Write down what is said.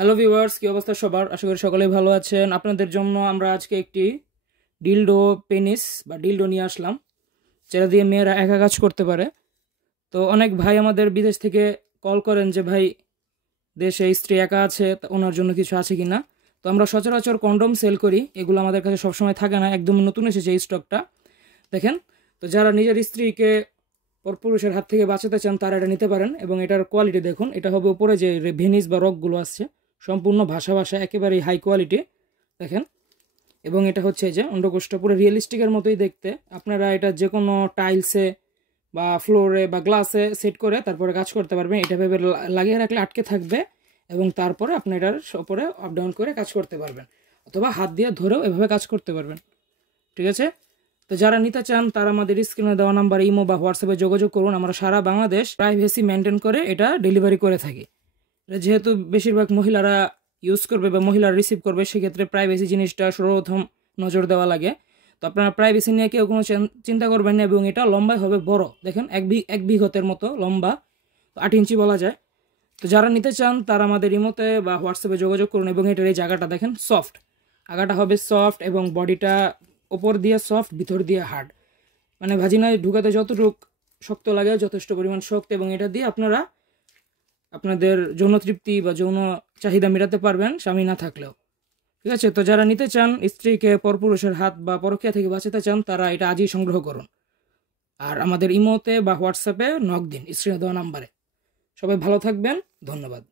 Hello viewers, কি অবস্থা সবার? আশা করি সকলেই ভালো আছেন। আপনাদের জন্য আমরা আজকে একটি ডিলডো পেনিস বা ডিলডো নিয়ে আসলাম, যেটা দিয়ে মেয়েরা একা কাজ করতে পারে। তো অনেক ভাই আমাদের বিদেশ থেকে কল করেন যে ভাই, দেশে স্ত্রী একা আছে, তা ওনার জন্য কিছু আছে কি না। তো আমরা সচরাচর কন্ডম সেল করি, এগুলো আমাদের কাছে সবসময় থাকে না, একদম নতুন এসেছে এই স্টকটা। দেখেন, তো যারা নিজের স্ত্রীকে পরপুরুষের হাত থেকে বাঁচাতে চান তারা এটা নিতে পারেন। এবং এটার কোয়ালিটি দেখুন, এটা হবে উপরে যে ভেনিস বা রকগুলো আসছে সম্পূর্ণ ভাষা একেবারেই হাই কোয়ালিটি দেখেন। এবং এটা হচ্ছে যে অন্ডকোষটা পুরো রিয়েলিস্টিকের মতোই দেখতে। আপনারা এটা যে কোনো টাইলসে বা ফ্লোরে বা গ্লাসে সেট করে তারপরে কাজ করতে পারবেন। এটা ভেবে লাগিয়ে রাখলে আটকে থাকবে এবং তারপরে আপনি এটার ওপরে আপ ডাউন করে কাজ করতে পারবেন, অথবা হাত দিয়ে ধরেও এভাবে কাজ করতে পারবেন। ঠিক আছে, তো যারা নিতে চান তারা আমাদের স্ক্রিনে দেওয়া নাম্বার ইমো বা হোয়াটসঅ্যাপে যোগাযোগ করুন। আমরা সারা বাংলাদেশ প্রাইভেসি মেনটেন করে এটা ডেলিভারি করে থাকি। যেহেতু বেশিরভাগ মহিলারা ইউজ করবে বা মহিলারা রিসিভ করবে, সেক্ষেত্রে প্রাইভেসি জিনিসটা সর্বপ্রথম নজর দেওয়া লাগে। তো আপনারা প্রাইভেসি নিয়ে কেউ কোনো চিন্তা করবেন না। এবং এটা লম্বায় হবে বড়, দেখেন এক বিঘতের মতো লম্বা, 8 ইঞ্চি বলা যায়। তো যারা নিতে চান তারা আমাদের ইমোতে বা হোয়াটসঅ্যাপে যোগাযোগ করুন। এবং এটার এই জায়গাটা দেখেন সফট, আগাটা হবে সফট এবং বডিটা ওপর দিয়ে সফট, ভিতর দিয়ে হার্ড। মানে ভাজিনায় ঢুকাতে যতটুক শক্ত লাগে যথেষ্ট পরিমাণ শক্ত। এবং এটা দিয়ে আপনারা আপনাদের যৌন তৃপ্তি বা যৌন চাহিদা মেটাতে পারবেন স্বামী না থাকলেও। ঠিক আছে, তো যারা নিতে চান, স্ত্রীকে পরপুরুষের হাত বা পরকীয়া থেকে বাঁচাতে চান, তারা এটা আজই সংগ্রহ করুন। আর আমাদের ইমোতে বা হোয়াটসঅ্যাপে নক দিন স্ক্রিনে দেওয়া নাম্বারে। সবাই ভালো থাকবেন, ধন্যবাদ।